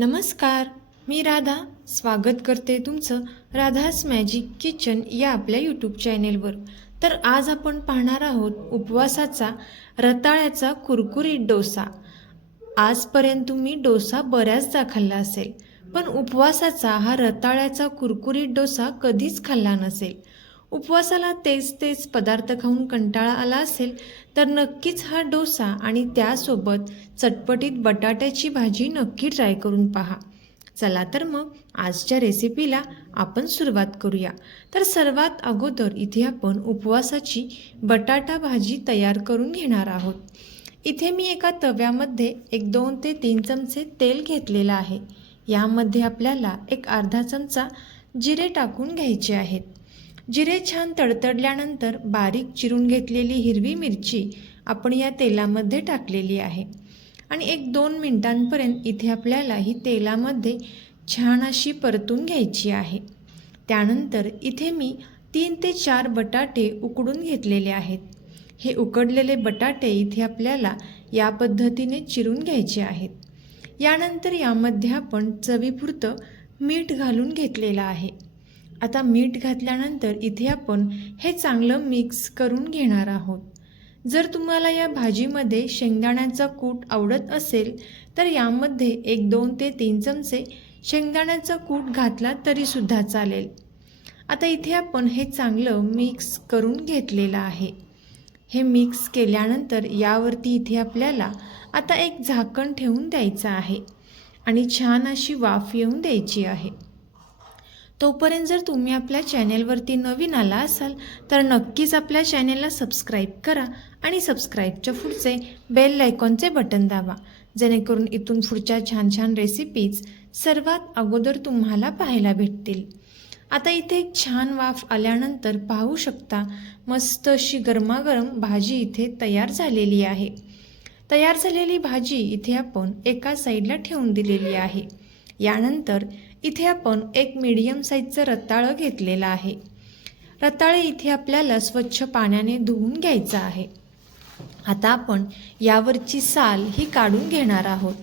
नमस्कार मी राधा. स्वागत करते तुमचं राधास मॅजिक किचन या आपल्या यूट्यूब चॅनेलवर तर आज आपण पाहणार आहोत उपवासाचा रताळ्याचा कुरकुरीत डोसा. आजपर्यंत तुम्ही डोसा बऱ्याचदा खाल्ला असेल पण उपवासाचा हा रताळ्याचा कुरकुरीत डोसा कधीच खाल्ला नसेल. उपवासाला तेच तेच पदार्थ खाऊन कंटाळा आला असेल तर नक्कीच हा डोसा आणि त्यासोबत चटपटीत बटाट्याची भाजी नक्की ट्राय करून पहा. चला तर मग आजच्या रेसिपीला आपण सुरुवात करूया. तर सर्वात अगोदर इथे आपण उपवासाची बटाटा भाजी तयार करून घेणार आहोत. इथे मी एका तव्यामध्ये एक दोन ते तीन चमचे तेल घेतलेलं आहे. यामध्ये आपल्याला एक अर्धा चमचा जिरे टाकून घ्यायचे आहेत. जिरे छान तडतडल्यानंतर बारीक चिरून घेतलेली हिरवी मिरची आपण या तेलामध्ये टाकलेली आहे. आणि एक दोन मिनटांपर्यंत इथे आपल्याला ही तेलामध्ये छान अशी परतून घ्यायची आहे. त्यानंतर इथे मी तीन ते चार बटाटे उकडून घेतलेले आहेत. हे उकडलेले बटाटे इथे आपल्याला या पद्धतीने चिरून घ्यायचे आहेत. यानंतर यामध्ये आपण चवीपुरतं मीठ घालून घेतलेलं आहे. आता मीठ घातल्यानंतर इथे आपण हे चांगलं मिक्स करून घेणार आहोत. जर तुम्हाला या भाजीमध्ये शेंगदाण्याचा कूट आवडत असेल तर यामध्ये एक दोन ते तीन चमचे शेंगदाण्याचा कूट घातला तरीसुद्धा चालेल. आता इथे आपण हे चांगलं मिक्स करून घेतलेलं आहे. हे मिक्स केल्यानंतर यावरती इथे आपल्याला आता एक झाकण ठेवून द्यायचं आहे आणि छान अशी वाफ येऊन द्यायची आहे. तोपर्यंत जर तुम्ही आपल्या चॅनेलवरती नवीन आला असाल तर नक्कीच आपल्या चॅनेलला सबस्क्राईब करा आणि सबस्क्राईबच्या पुढचे बेल लायकॉनचे बटन दाबा. जेणेकरून इथून पुढच्या छान छान रेसिपीज सर्वात अगोदर तुम्हाला पाहायला भेटतील. आता इथे एक छान वाफ आल्यानंतर पाहू शकता मस्त अशी गरमागरम भाजी इथे तयार झालेली आहे. तयार झालेली भाजी इथे आपण एका साईडला ठेवून दिलेली आहे. यानंतर इथे आपण एक मीडियम साईजचं रताळं घेतलेलं आहे. रताळे इथे आपल्याला स्वच्छ पाण्याने धुवून घ्यायचं आहे. आता आपण यावरची साल ही काढून घेणार आहोत.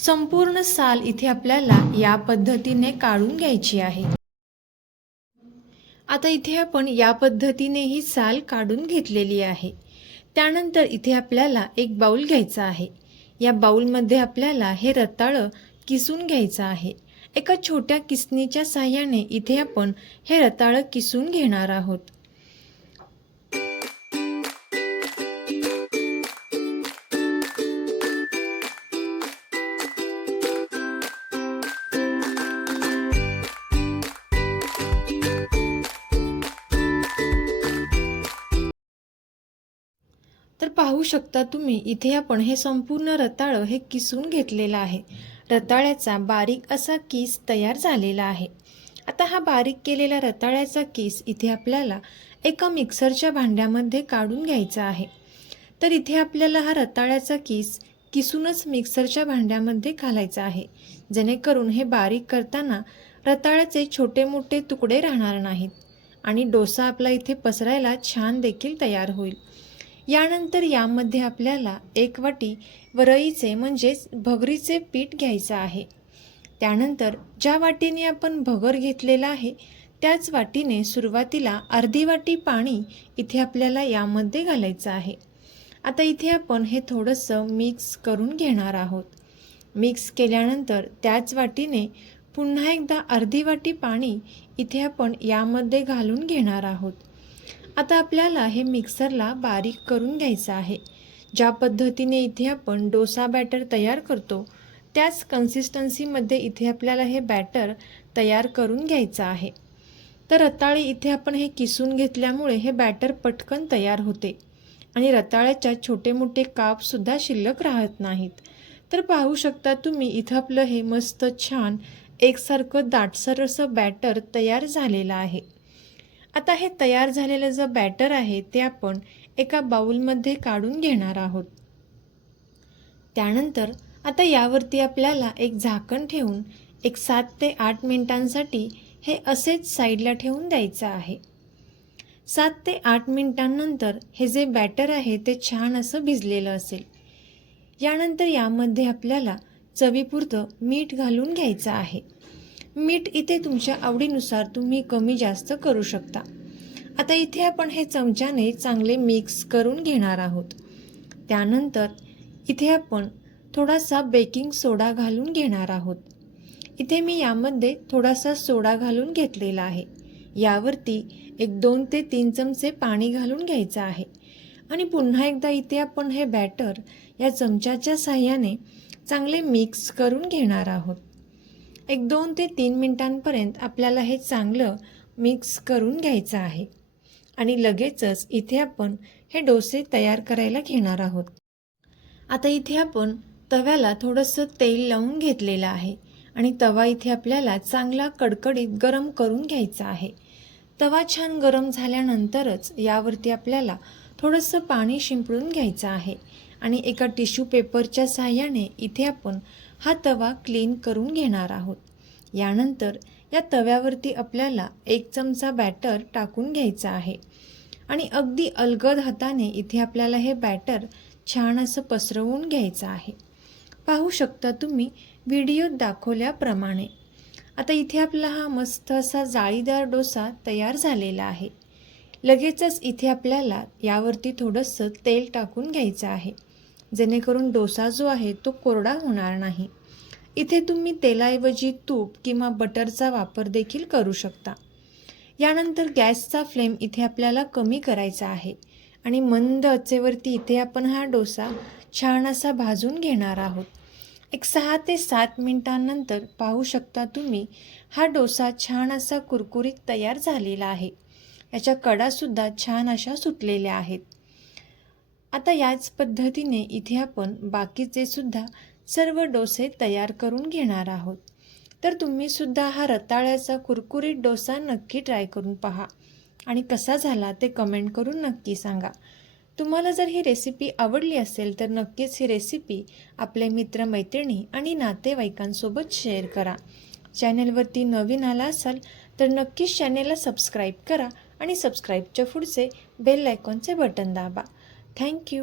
संपूर्ण साल इथे आपल्याला या पद्धतीने काढून घ्यायची आहे. आता इथे आपण या पद्धतीने ही साल काढून घेतलेली आहे. त्यानंतर इथे आपल्याला एक बाऊल घ्यायचा आहे. या बाऊलमध्ये आपल्याला हे रताळं किसून घ्यायचं आहे. एका छोट्या किसनीच्या साह्याने इथे आपण हे रताळं किसून घेणार आहोत. तर पाहू शकता तुम्ही इथे आपण हे संपूर्ण रताळं हे किसून घेतलेलं आहे. रताळ्याचा बारीक असा केस तयार झालेला आहे. आता हा बारीक केलेला रताळ्याचा केस इथे आपल्याला एका मिक्सरच्या भांड्यामध्ये काढून घ्यायचा आहे. तर इथे आपल्याला हा रताळ्याचा केस किसूनच मिक्सरच्या भांड्यामध्ये घालायचा आहे. जेणेकरून हे बारीक करताना रताळ्याचे छोटे मोठे तुकडे राहणार नाहीत आणि डोसा आपला इथे पसरायला छान देखील तयार होईल. यानंतर यामध्ये आपल्याला एक वाटी वरईचे म्हणजेच भगरीचे पीठ घ्यायचं आहे. त्यानंतर ज्या वाटीने आपण भगर घेतलेला आहे त्याच वाटीने सुरुवातीला अर्धी वाटी पाणी इथे आपल्याला यामध्ये घालायचं आहे. आता इथे आपण हे थोडंसं मिक्स करून घेणार आहोत. मिक्स केल्यानंतर त्याच वाटीने पुन्हा एकदा अर्धी वाटी पाणी इथे आपण यामध्ये घालून घेणार आहोत. आता आपल्याला हे मिक्सरला बारीक करून घ्यायचं आहे. ज्या पद्धतीने इथे आपण डोसा बॅटर तयार करतो त्याच कन्सिस्टन्सीमध्ये इथे आपल्याला हे बॅटर तयार करून घ्यायचं आहे. तर रताळे इथे आपण हे किसून घेतल्यामुळे हे बॅटर पटकन तयार होते आणि रताळ्याच्या छोटे मोठे कापसुद्धा शिल्लक राहत नाहीत. तर पाहू शकता तुम्ही इथं आपलं हे मस्त छान एकसारखं दाटसर असं बॅटर तयार झालेलं आहे. आता हे तयार झालेलं जे बॅटर आहे ते आपण एका बाऊलमध्ये काढून घेणार आहोत. त्यानंतर आता यावरती आपल्याला एक झाकण ठेवून एक सात ते आठ मिनिटांसाठी हे असेच साईडला ठेवून द्यायचं आहे. सात ते आठ मिनिटांनंतर हे जे बॅटर आहे ते छान असं भिजलेलं असेल. यानंतर यामध्ये आपल्याला चवीपुरतं मीठ घालून घ्यायचं आहे. मीठ इथे तुमच्या आवडीनुसार तुम्ही कमी जास्त करू शकता. आता इथे आपण हे चमच्याने चांगले मिक्स करून घेणार आहोत. त्यानंतर इथे आपण थोडासा बेकिंग सोडा घालून घेणार आहोत. इथे मी यामध्ये थोडासा सोडा घालून घेतलेला आहे. यावरती एक दोन ते तीन चमचे पाणी घालून घ्यायचं आहे. आणि पुन्हा एकदा इथे आपण हे बॅटर या चमच्याच्या साह्याने चांगले मिक्स करून घेणार आहोत. एक दोन ते तीन मिनटांपर्यंत आपल्याला हे चांगलं मिक्स करून घ्यायचं आहे. आणि लगेचच इथे आपण हे डोसे तयार करायला घेणार आहोत. आता इथे आपण तव्याला थोडंसं तेल लावून घेतलेलं आहे आणि तवा इथे आपल्याला चांगला कडकडीत गरम करून घ्यायचा आहे. तवा छान गरम झाल्यानंतरच यावरती आपल्याला थोडंसं पाणी शिंपडून घ्यायचं आहे. आणि एका टिश्यू पेपरच्या साह्याने इथे आपण हा तवा क्लीन करून घेणार आहोत. यानंतर या तव्यावरती आपल्याला एक चमचा बॅटर टाकून घ्यायचा आहे. आणि अगदी अलगद हाताने इथे आपल्याला हे बॅटर छान असं पसरवून घ्यायचं आहे. पाहू शकता तुम्ही व्हिडिओत दाखवल्याप्रमाणे. आता इथे आपला हा मस्त असा जाळीदार डोसा तयार झालेला आहे. लगेचच इथे आपल्याला यावरती थोडंसं तेल टाकून घ्यायचं आहे. जेणेकरून डोसा जो आहे तो कोरडा होणार नाही. इथे तुम्ही तेलाऐवजी तूप किंवा बटरचा वापर देखील करू शकता. यानंतर गॅसचा फ्लेम इथे आपल्याला कमी करायचा आहे आणि मंद आचेवरती इथे आपण हा डोसा छान असा भाजून घेणार आहोत. एक सहा ते सात मिनिटांनंतर पाहू शकता तुम्ही हा डोसा छान असा कुरकुरीत तयार झालेला आहे. याच्या कडासुद्धा छान अशा सुटलेल्या आहेत. आता याच पद्धतीने इथे आपण बाकीचे सुद्धा सर्व डोसे तयार करून घेणार आहोत. तर तुम्ही सुद्धा हा रताळ्याचा कुरकुरीत डोसा नक्की ट्राय करून पहा. आणि कसा झाला ते कमेंट करून नक्की सांगा. तुम्हाला जर ही रेसिपी आवडली असेल तर नक्कीच ही रेसिपी आपले मित्रमैत्रिणी आणि नातेवाईकांसोबत शेअर करा. चॅनेलवरती नवीन आला असाल तर नक्कीच चॅनेलला सबस्क्राईब करा आणि सबस्क्राईबच्या पुढचे बेल आयकॉनचे बटन दाबा. Thank you